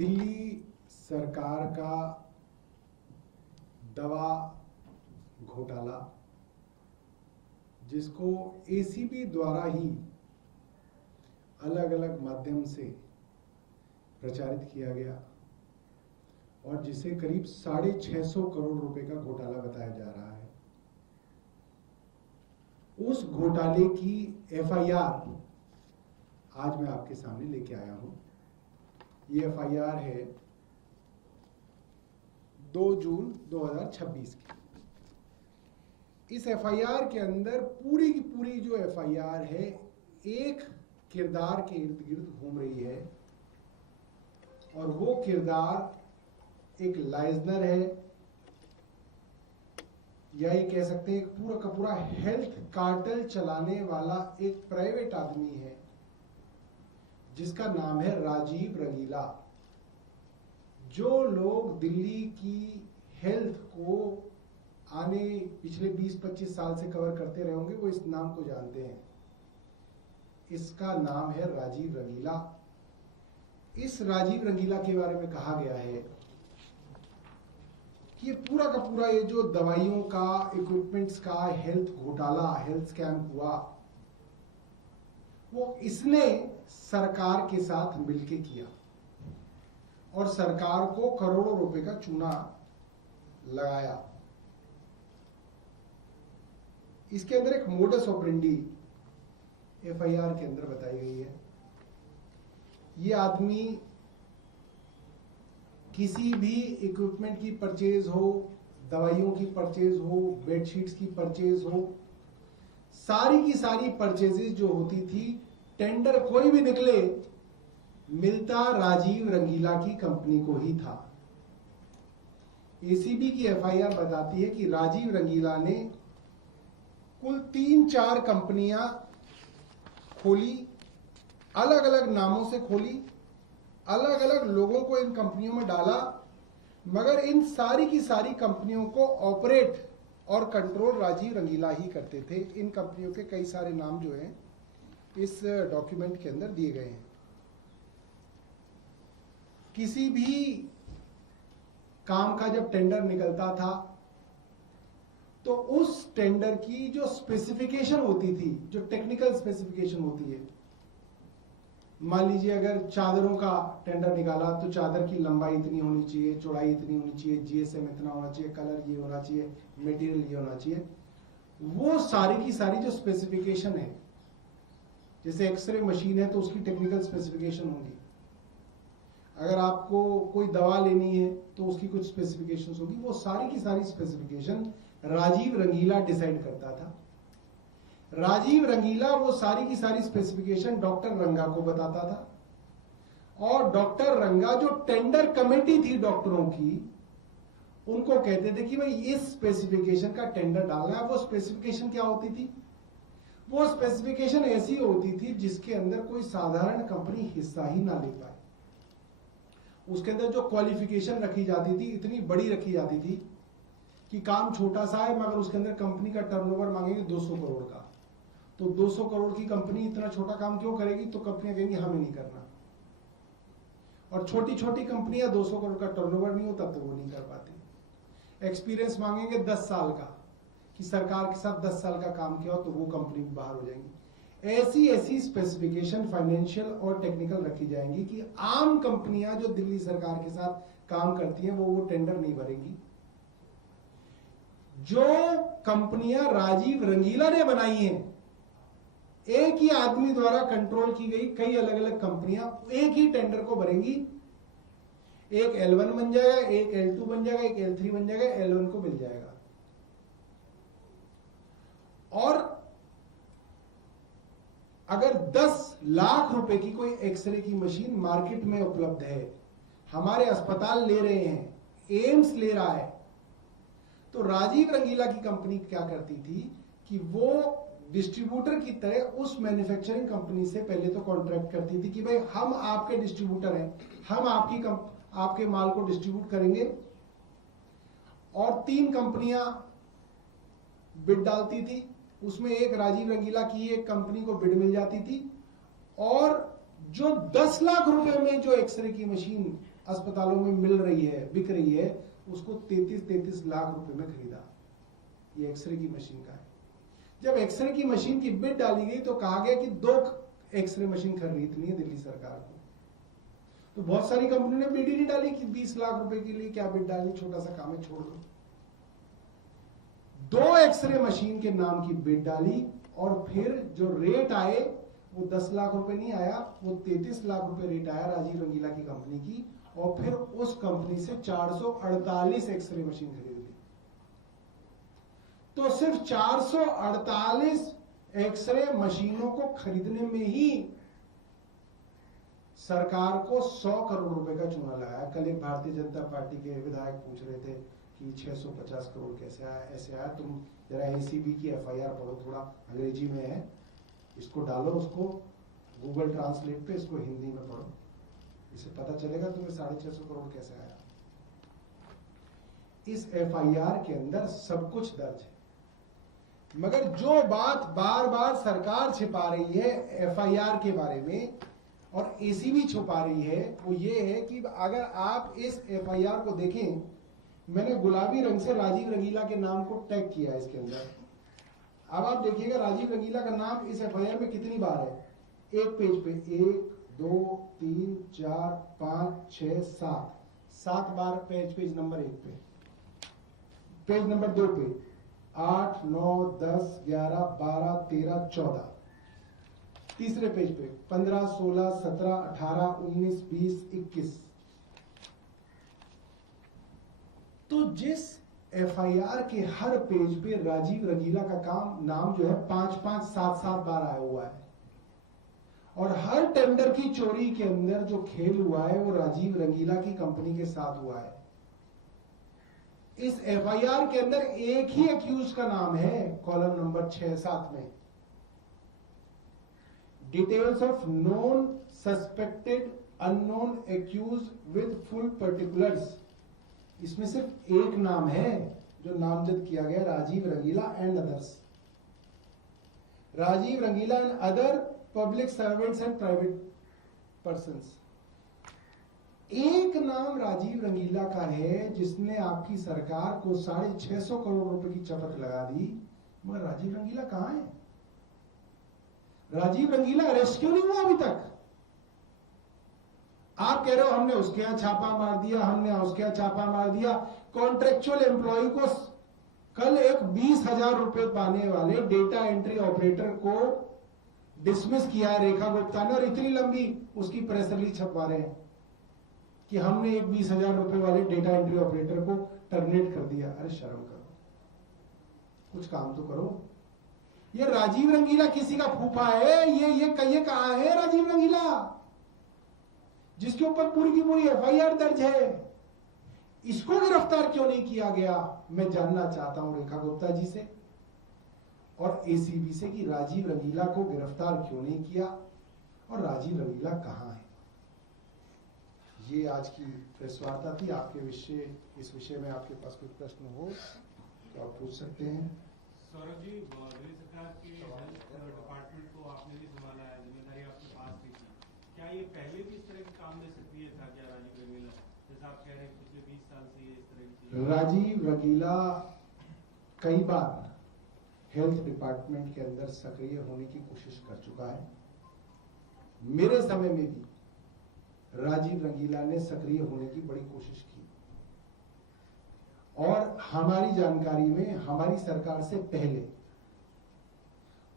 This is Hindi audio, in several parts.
दिल्ली सरकार का दवा घोटाला, जिसको एसीबी द्वारा ही अलग अलग माध्यम से प्रचारित किया गया और जिसे करीब 650 करोड़ रुपए का घोटाला बताया जा रहा है, उस घोटाले की एफआईआर आज मैं आपके सामने लेके आया हूं। ये एफआईआर है 2 जून 2026 की। इस एफआईआर के अंदर पूरी की पूरी जो एफआईआर है एक किरदार के इर्द गिर्द घूम रही है और वो किरदार एक लाइजनर है, या ये कह सकते हैं पूरा का पूरा हेल्थ कार्टेल चलाने वाला एक प्राइवेट आदमी है जिसका नाम है राजीव रंगीला। जो लोग दिल्ली की हेल्थ को आने पिछले 20-25 साल से कवर करते रहे होंगे वो इस नाम को जानते हैं। इसका नाम है राजीव रंगीला। इस राजीव रंगीला के बारे में कहा गया है कि ये पूरा का पूरा ये जो दवाइयों का, इक्विपमेंट्स का हेल्थ घोटाला, हेल्थ स्कैम हुआ, वो इसने सरकार के साथ मिलके किया और सरकार को करोड़ों रुपए का चूना लगाया। इसके अंदर एक मोडस ऑपरेंडी एफआईआर के अंदर बताई गई है। ये आदमी किसी भी इक्विपमेंट की परचेज हो, दवाइयों की परचेज हो, बेडशीट्स की परचेज हो, सारी की सारी परचेजेस जो होती थी, टेंडर कोई भी निकले, मिलता राजीव रंगीला की कंपनी को ही था। एसीबी की एफआईआर बताती है कि राजीव रंगीला ने कुल 3-4 कंपनियां खोली, अलग अलग नामों से खोली, अलग अलग लोगों को इन कंपनियों में डाला, मगर इन सारी की सारी कंपनियों को ऑपरेट और कंट्रोल राजीव रंगीला ही करते थे। इन कंपनियों के कई सारे नाम जो हैं इस डॉक्यूमेंट के अंदर दिए गए हैं। किसी भी काम का जब टेंडर निकलता था तो उस टेंडर की जो स्पेसिफिकेशन होती थी, जो टेक्निकल स्पेसिफिकेशन होती है, मान लीजिए अगर चादरों का टेंडर निकाला तो चादर की लंबाई इतनी होनी चाहिए, चौड़ाई इतनी होनी चाहिए, जीएसएम इतना होना चाहिए, कलर ये होना चाहिए, मटेरियल ये होना चाहिए, वो सारी की सारी जो स्पेसिफिकेशन है, जैसे एक्सरे मशीन है तो उसकी टेक्निकल स्पेसिफिकेशन होगी, अगर आपको कोई दवा लेनी है तो उसकी कुछ स्पेसिफिकेशन होगी, वो सारी की सारी स्पेसिफिकेशन राजीव रंगीला डिसाइड करता था। राजीव रंगीला वो सारी की सारी स्पेसिफिकेशन डॉक्टर रंगा को बताता था और डॉक्टर रंगा जो टेंडर कमेटी थी डॉक्टरों की, उनको कहते थे कि भाई इस स्पेसिफिकेशन का टेंडर डालना है। वो स्पेसिफिकेशन क्या होती थी? वो स्पेसिफिकेशन ऐसी होती थी जिसके अंदर कोई साधारण कंपनी हिस्सा ही ना ले पाए। उसके अंदर जो क्वालिफिकेशन रखी जाती थी इतनी बड़ी रखी जाती थी कि काम छोटा सा है मगर उसके अंदर कंपनी का टर्नओवर मांगेंगे 200 करोड़ का, तो 200 करोड़ की कंपनी इतना छोटा काम क्यों करेगी? तो कंपनियां कहेंगी हमें नहीं करना। और छोटी छोटी कंपनियां 200 करोड़ का टर्नओवर नहीं होता तो वो नहीं कर पाती। एक्सपीरियंस मांगेंगे 10 साल का कि सरकार के साथ 10 साल का काम किया हो तो वो कंपनी बाहर हो जाएंगी। ऐसी ऐसी स्पेसिफिकेशन फाइनेंशियल और टेक्निकल रखी जाएंगी कि आम कंपनियां जो दिल्ली सरकार के साथ काम करती हैं वो टेंडर नहीं भरेंगी। जो कंपनियां राजीव रंगीला ने बनाई हैं, एक ही आदमी द्वारा कंट्रोल की गई कई अलग अलग कंपनियां एक ही टेंडर को भरेंगी। एक L1 बन जाएगा, एक L2 बन जाएगा, एक L3 बन जाएगा, L1 को मिल जाएगा। और अगर 10 लाख रुपए की कोई एक्सरे की मशीन मार्केट में उपलब्ध है, हमारे अस्पताल ले रहे हैं, एम्स ले रहा है, तो राजीव रंगीला की कंपनी क्या करती थी कि वो डिस्ट्रीब्यूटर की तरह उस मैन्युफैक्चरिंग कंपनी से पहले तो कॉन्ट्रैक्ट करती थी कि भाई हम आपके डिस्ट्रीब्यूटर हैं, हम आपके माल को डिस्ट्रीब्यूट करेंगे। और 3 कंपनियां बिड डालती थी, उसमें एक राजीव रंगीला की एक कंपनी को बिड मिल जाती थी और जो 10 लाख रुपए में जो एक्सरे की मशीन अस्पतालों में मिल रही है, बिक रही है, उसको 33 लाख रुपए में खरीदा। ये एक्सरे की मशीन का है। जब एक्सरे की मशीन की बिड डाली गई तो कहा गया कि 2 एक्सरे मशीन खरीदनी है दिल्ली सरकार को। तो बहुत सारी कंपनी ने बिड ही नहीं डाली कि 20 लाख रुपए के लिए क्या बिड डाली, छोटा सा काम है, छोड़ दो। 2 एक्सरे मशीन के नाम की बिड डाली और फिर जो रेट आए वो 10 लाख रुपए नहीं आया, वो 33 लाख रुपए रेट आया राजीव रंगीला की कंपनी की। और फिर उस कंपनी से 448 एक्सरे मशीन खरीद ली। तो सिर्फ 448 एक्सरे मशीनों को खरीदने में ही सरकार को 100 करोड़ रुपए का चूना लगाया। कल एक भारतीय जनता पार्टी के विधायक पूछ रहे थे कि 650 करोड़ कैसे आया, ऐसे आया। तुम जरा एसीबी की एफआईआर पढ़ो, थोड़ा अंग्रेजी में है, इसको डालो, उसको गूगल ट्रांसलेट पे इसको हिंदी में पढ़ो, इससे पता चलेगा तुम्हें 650 करोड़ कैसे आया। इस एफआईआर के अंदर सब कुछ दर्ज है, मगर जो बात बार बार सरकार छिपा रही है एफआईआर के बारे में और एसीबी छुपा रही है, वो ये है कि अगर आप इस एफआईआर को देखें, मैंने गुलाबी रंग से राजीव रंगीला के नाम को टैग किया है इसके अंदर। अब आप देखिएगा राजीव रंगीला का नाम इस एफआईआर में कितनी बार है। एक पेज पे 1 2 3 4 5 6 7 बार पेज नंबर 1 पे, पेज नंबर 2 पे 8 9 10 11 12 13 14, तीसरे पेज पे 15 16 17 18 19 20 21। तो जिस एफआईआर के हर पेज पे राजीव रंगीला का नाम जो है 5 7 बार आया हुआ है, और हर टेंडर की चोरी के अंदर जो खेल हुआ है वो राजीव रंगीला की कंपनी के साथ हुआ है। इस एफआईआर के अंदर एक ही एक्यूज का नाम है, कॉलम नंबर 6-7 में, details of known suspected unknown accused with full particulars. इसमें सिर्फ एक नाम है जो नामजद किया गया, Rajeev Rangila and others. Rajeev Rangila and other public servants and private persons. एक नाम राजीव रंगीला का है जिसने आपकी सरकार को 650 करोड़ रुपए की चपत लगा दी, मगर राजीव रंगीला कहां है? राजीव रंगीला अरेस्ट क्यों नहीं हुआ अभी तक? आप कह रहे हो हमने उसके यहां छापा मार दिया, हमने उसके यहां छापा मार दिया। कॉन्ट्रेक्चुअल एम्प्लॉय को कल एक 20,000 रुपए पाने वाले डेटा एंट्री ऑपरेटर को डिसमिस किया रेखा गुप्ता ने, और इतनी लंबी उसकी प्रेस रिलीज छपवा रहे हैं कि हमने एक 20,000 रुपए वाले डेटा एंट्री ऑपरेटर को टर्मिनेट कर दिया। अरे शर्म करो, कुछ काम तो करो। ये राजीव रंगीला किसी का फूफा है? ये कहां है राजीव रंगीला जिसके ऊपर पूरी की पूरी एफआईआर दर्ज है? इसको गिरफ्तार क्यों नहीं किया गया? मैं जानना चाहता हूं रेखा गुप्ता जी से और एसीबी से कि राजीव रंगीला को गिरफ्तार क्यों नहीं किया और राजीव रंगीला कहां है। ये आज की प्रेस वार्ता थी। आपके इस विषय में आपके पास कोई प्रश्न हो तो आप पूछ सकते हैं। सौरभ जी, दिल्ली सरकार के हेल्थ डिपार्टमेंट को आपने भी संभाला है, जिम्मेदारी आपके पास भी थी। क्या ये पहले भी इस तरह के काम में सक्रिय था क्या राजीव रंगीला? जैसा आप कह रहे हैं पिछले 20 साल से ये इस तरह की। राजीव रंगीला कई बार हेल्थ डिपार्टमेंट के अंदर सक्रिय होने की कोशिश कर चुका है। मेरे समय में भी राजीव रंगीला ने सक्रिय होने की बड़ी कोशिश की, और हमारी जानकारी में हमारी सरकार से पहले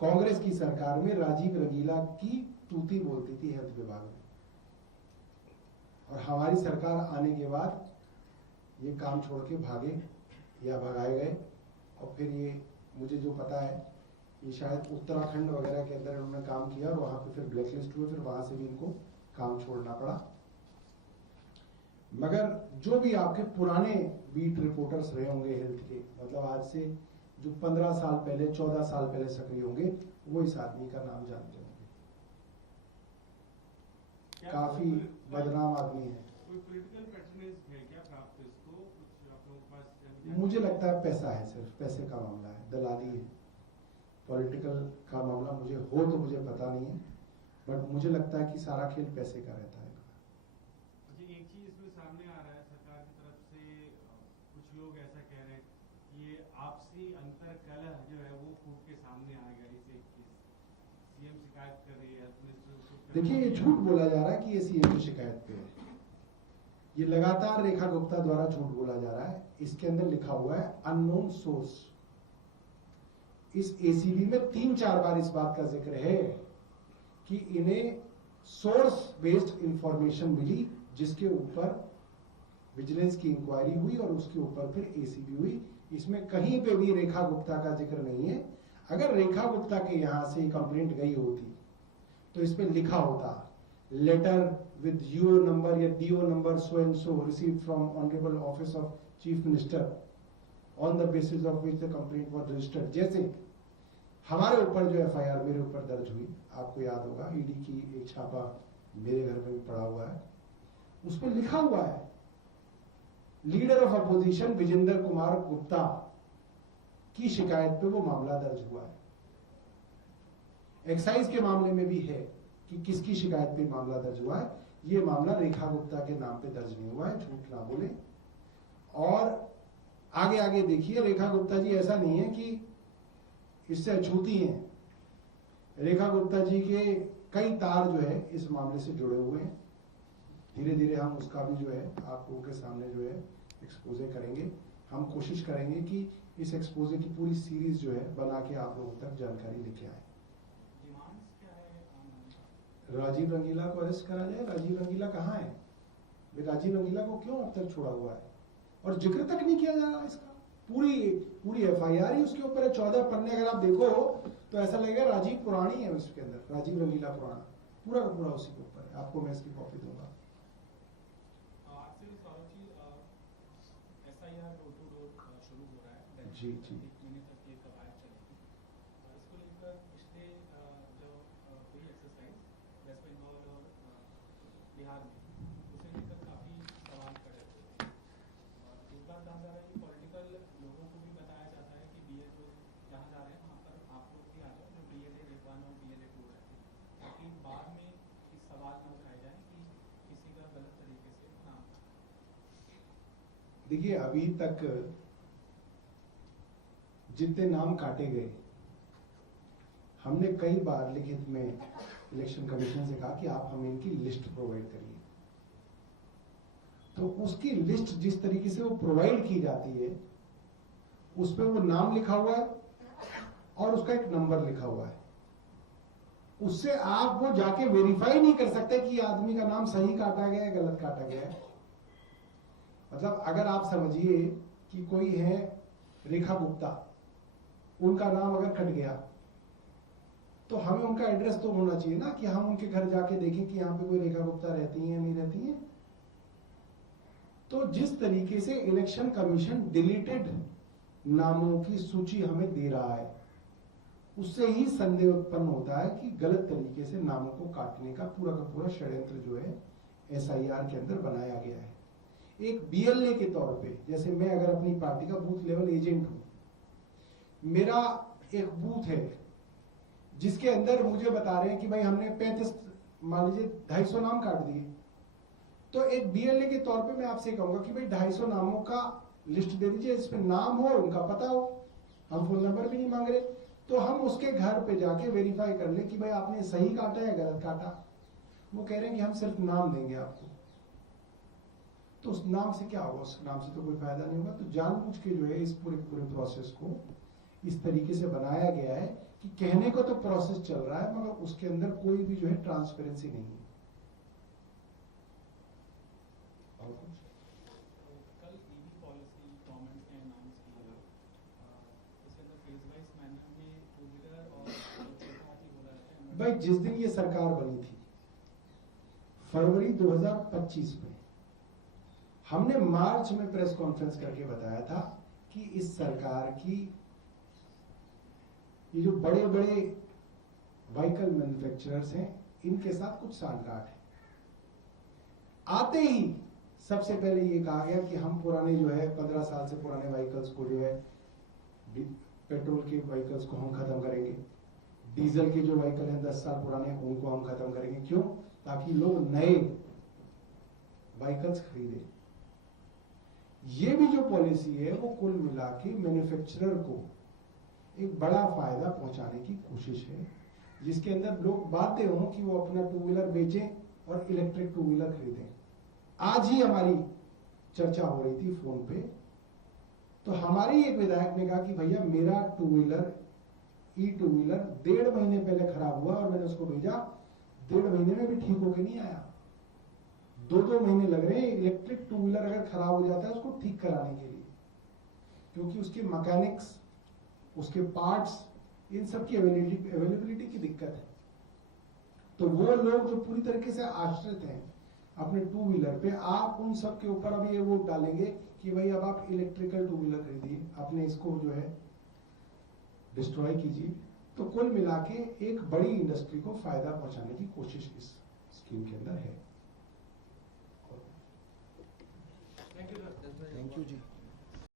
कांग्रेस की सरकार में राजीव रंगीला की तूती बोलती थी हेल्थ विभाग में, और हमारी सरकार आने के बाद ये काम छोड़ के भागे या भगाए गए। और फिर ये मुझे जो पता है ये शायद उत्तराखंड वगैरह के अंदर उन्होंने काम किया और वहां पे फिर ब्लैकलिस्ट हुए, फिर वहां से भी इनको काम छोड़ना पड़ा। मगर जो भी आपके पुराने बीट रिपोर्टर्स रहे होंगे हेल्थ के, मतलब आज से जो 15 साल पहले 14 साल पहले सक्रिय होंगे, वो इस आदमी का नाम जानते होंगे। काफी बदनाम आदमी है। कोई पॉलिटिकल पैटर्नेज है क्या प्राप्त इसको? कुछ आप लोगों के पास? मुझे लगता है पैसा है, सिर्फ पैसे का मामला है, दलाली है। पॉलिटिकल का मामला मुझे हो तो मुझे पता नहीं है, बट मुझे लगता है कि सारा खेल पैसे का रहता है। अच्छा, एक चीज इसमें सामने आ रहा है सरकार की तरफ से, कुछ लोग ऐसा कह रहे हैं कि ये आपसी अंतर कलह जो है वो फूट के सामने आएगा। इसे सीएम शिकायत कर रही है, हेल्थ मिनिस्टर। देखिए, ये झूठ बोला जा रहा है कि ये सीएम की शिकायत पे है। ये लगातार रेखा गुप्ता द्वारा झूठ बोला जा रहा है। इसके अंदर लिखा हुआ है अननोन सोर्स। इस एसीबी में 3-4 बार इस बात का जिक्र है कि इन्हें सोर्स बेस्ड इंफॉर्मेशन मिली, जिसके ऊपर विजिलेंस की इंक्वायरी हुई और उसके ऊपर फिर एसीबी हुई। इसमें कहीं पे भी रेखा गुप्ता का जिक्र नहीं है। अगर रेखा गुप्ता के यहां से कंप्लेंट गई होती तो इस पे लिखा होता लेटर with UO number या DO number so and so received from Honorable Office of Chief Minister on the basis of which the complaint was registered। जैसे हमारे ऊपर जो FIR मेरे ऊपर दर्ज हुई, आपको याद होगा, ईडी की एक छापा मेरे घर में भी पड़ा हुआ है, उस पर लिखा हुआ है leader of opposition Vijender Kumar Gupta की शिकायत पे वो मामला दर्ज हुआ है। एक्साइज के मामले में भी है कि किसकी शिकायत पे मामला दर्ज हुआ है। ये मामला रेखा गुप्ता के नाम पे दर्ज नहीं हुआ है, झूठ ना बोले। और आगे आगे देखिए, रेखा गुप्ता जी ऐसा नहीं है कि इससे अछूती हैं। रेखा गुप्ता जी के कई तार जो है इस मामले से जुड़े हुए हैं। धीरे धीरे हम उसका भी जो है आप लोगों के सामने जो है एक्सपोजे करेंगे। हम कोशिश करेंगे कि इस एक्सपोजे की पूरी सीरीज जो है बना के आप लोगों तक जानकारी लेके आए। राजीव रंगीला को अरेस्ट करा जाए। राजीव रंगीला कहाँ है? राजीव रंगीला को क्यों अब तक छोड़ा हुआ है और जिक्र तक नहीं किया जा रहा इसका? पूरी FIR ही उसके ऊपर है। 14 पन्ने अगर आप देखो तो ऐसा लगेगा राजीव पुरानी है उसके अंदर, राजीव रंगीला पुराना, पूरा का पूरा उसी के ऊपर है। आपको मैं इसकी कॉपी दूंगा। शुरू हो रहा है जी जी। एक महीने तक ये कवायद चलेगी। इसको लेकर पिछले जो हुई एक्सरसाइज वेस्ट बंगाल और बिहार में, उसे लेकर काफ़ी सवाल खड़े हुए थे। और इस बार कहा जा रहा है कि पॉलिटिकल लोगों को भी बताया जाता है कि BA जो जहाँ जा रहे हैं वहाँ पर आप लोग भी आ जाओ, जो BLA-1 और BLA-2 रहते हैं, ताकि बाद में इस सवाल न उठाए जाए कि किसी का गलत तरीके से नाम। देखिए, अभी तक जितने नाम काटे गए, हमने कई बार लिखित में इलेक्शन कमीशन से कहा कि आप हमें इनकी लिस्ट प्रोवाइड करिए। तो उसकी लिस्ट जिस तरीके से वो प्रोवाइड की जाती है, उस पर वो नाम लिखा हुआ है और उसका एक नंबर लिखा हुआ है। उससे आप वो जाके वेरीफाई नहीं कर सकते कि आदमी का नाम सही काटा गया है, गलत काटा गया है। मतलब अगर आप समझिए कि कोई है रेखा गुप्ता, उनका नाम अगर कट गया तो हमें उनका एड्रेस तो होना चाहिए ना, कि हम उनके घर जाके देखें कि यहाँ पे कोई रेखा गुप्ता रहती है या नहीं रहती है। तो जिस तरीके से इलेक्शन कमीशन डिलीटेड नामों की सूची हमें दे रहा है, उससे ही संदेह उत्पन्न होता है कि गलत तरीके से नामों को काटने का पूरा षड्यंत्र जो है SIR के अंदर बनाया गया है। एक BLA के तौर पे, जैसे मैं अगर अपनी पार्टी का बूथ लेवल एजेंट हूं, मेरा एक बूथ है जिसके अंदर मुझे बता रहे हैं कि भाई हमने 35, मान लीजिए 250 नाम काट दिए, तो एक BLA के तौर पे मैं आपसे कहूंगा कि भाई 250 नामों का लिस्ट दे दीजिए, जिसमें नाम हो, उनका पता हो, हम फोन नंबर भी नहीं मांग रहे, तो हम उसके घर पे जाके वेरीफाई कर ले कि भाई आपने सही काटा या गलत काटा। वो कह रहे हैं कि हम सिर्फ नाम देंगे आपको। तो उस नाम से क्या होगा? उस नाम से तो कोई फायदा नहीं होगा। तो जानबूझ के जो है इस पूरे प्रोसेस को इस तरीके से बनाया गया है कि कहने को तो प्रोसेस चल रहा है, मगर उसके अंदर कोई भी जो है ट्रांसपेरेंसी नहीं है। और कुछ कल EV पॉलिसी गवर्नमेंट ने अनाउंस की है, इसके अंदर फेज वाइज मैनर में टू व्हीलर और छोटा हाथी हो रहा है। भाई, जिस दिन ये सरकार बनी थी फरवरी 2025 में, हमने मार्च में प्रेस कॉन्फ्रेंस करके बताया था कि इस सरकार की ये जो बड़े बड़े व्हीकल मैन्युफैक्चरर्स हैं, इनके साथ कुछ सांठगांठ है। आते ही सबसे पहले ये कहा गया कि हम पुराने जो है 15 साल से पुराने व्हीकल्स को जो है, पेट्रोल के व्हीकल्स को हम खत्म करेंगे, डीजल के जो व्हीकल हैं 10 साल पुराने उनको हम खत्म करेंगे। क्यों? ताकि लोग नए व्हीकल्स खरीदे। ये भी जो पॉलिसी है वो कुल मिला के मैन्युफैक्चरर को एक बड़ा फायदा पहुंचाने की कोशिश है, जिसके अंदर लोग बाध्य हों कि वो अपना टू व्हीलर बेचें और इलेक्ट्रिक टू व्हीलर खरीदें। आज ही हमारी चर्चा हो रही थी फोन पे, तो हमारे एक विधायक ने कहा कि भैया मेरा टू व्हीलर टू व्हीलर 1.5 महीने पहले खराब हुआ और मैंने उसको भेजा, 1.5 महीने में भी ठीक होके नहीं आया। 2 महीने लग रहे हैं इलेक्ट्रिक टू व्हीलर अगर खराब हो जाता है उसको ठीक कराने के लिए, क्योंकि उसके मैकेनिक्स, उसके पार्ट्स, इन सब की अवेलेबिलिटी की दिक्कत है। तो वो लोग जो पूरी तरीके से आश्रित हैं अपने टू व्हीलर पे, आप उन सब के ऊपर अब ये वोट डालेंगे कि भाई अब आप इलेक्ट्रिकल टू व्हीलर खरीदिए, अपने इसको जो है डिस्ट्रॉय कीजिए। तो कुल मिला के एक बड़ी इंडस्ट्री को फायदा पहुंचाने की कोशिश इस स्कीम के अंदर है। Thank you thank you ji.